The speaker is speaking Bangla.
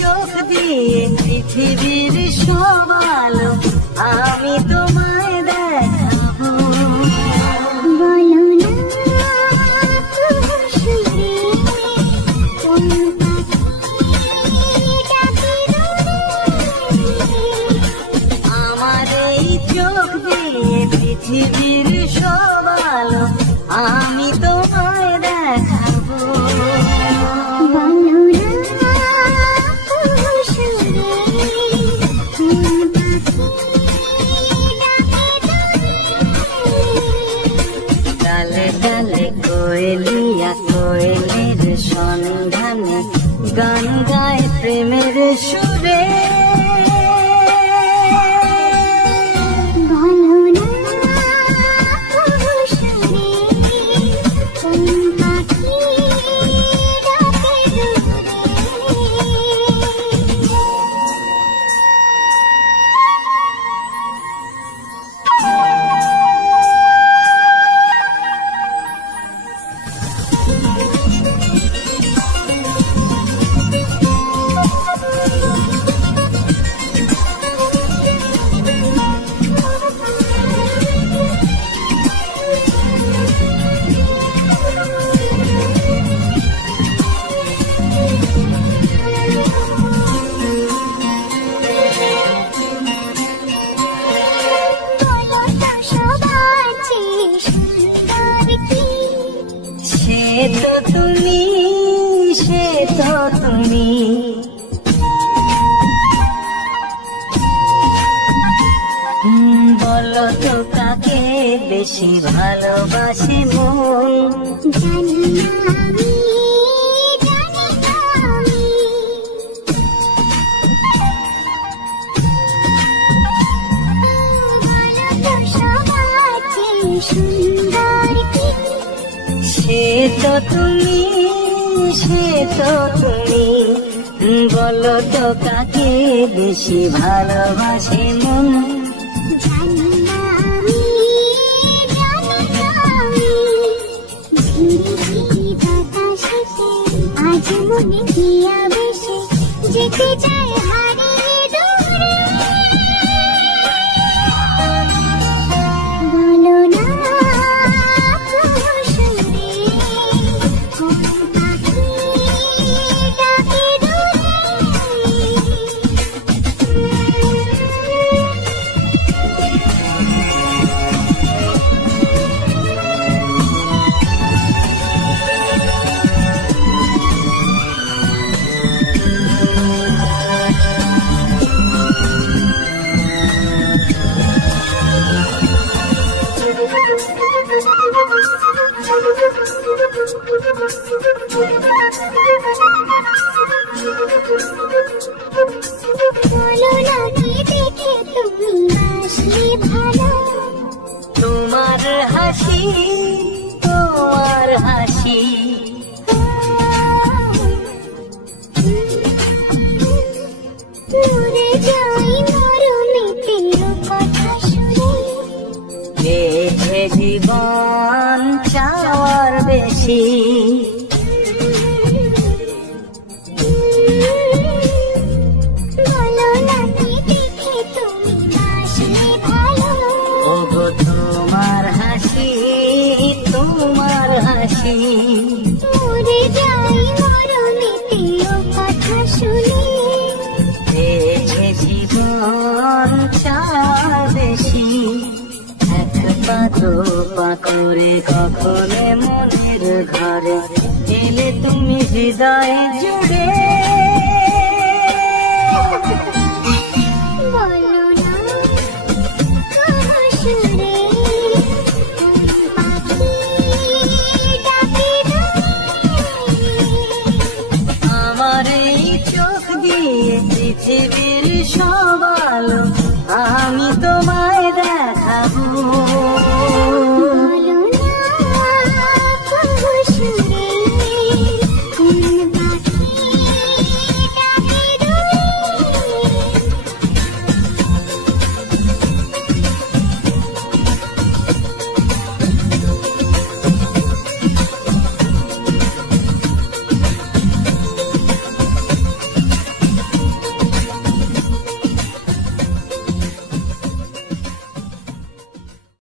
চোখ দিয়ে পৃথিবীর সব আলো আমি তোমায় দেখাবো। বলো না আমার এই চোখ দিয়ে পৃথিবীর সব আলো আমি তোমায় দেখাবো। ডালে ডালে কোয়েলিয়া কোয়েলের সন্ধানে গান গায় প্রেমের সুরে। সে তো তুমি, সে তো তুমি, বলো তো কাকে বেশি ভালোবাসে মন। জানি না আমি, জানি না আমি, বলো তো সবার চেয়ে সুন্দর কি। সে তো তুমি, সে তো তুমি, বলো তো কাকে বেশি ভালোবাসে মন। জানি না আমি, জানি না আমি, ঝিরিঝিরি বাতাসেতে আজ মনে কি আবেশে যেতে চায় হারিয়ে দূরে। বলো না বলো না কি দেখে তুমি আসলে ভালো। তোমার হাসি, তোমার হাসি, মরে যাই মরুমিতে কথা শুনে। বেঁচে জীবন চাওয়ার বেশি, বলো না কি দেখে তুমি আসলে ভালো। ওগো তোমার হাসি, তোমার হাসি, মরে যাই মরুমিতে কথা শুনে। বেঁচে জীবন চাওয়ার বেশি, এক পা দু পা করে কখনো মনের ঘরে এলে তুমি হৃদয়ে জুড়ে।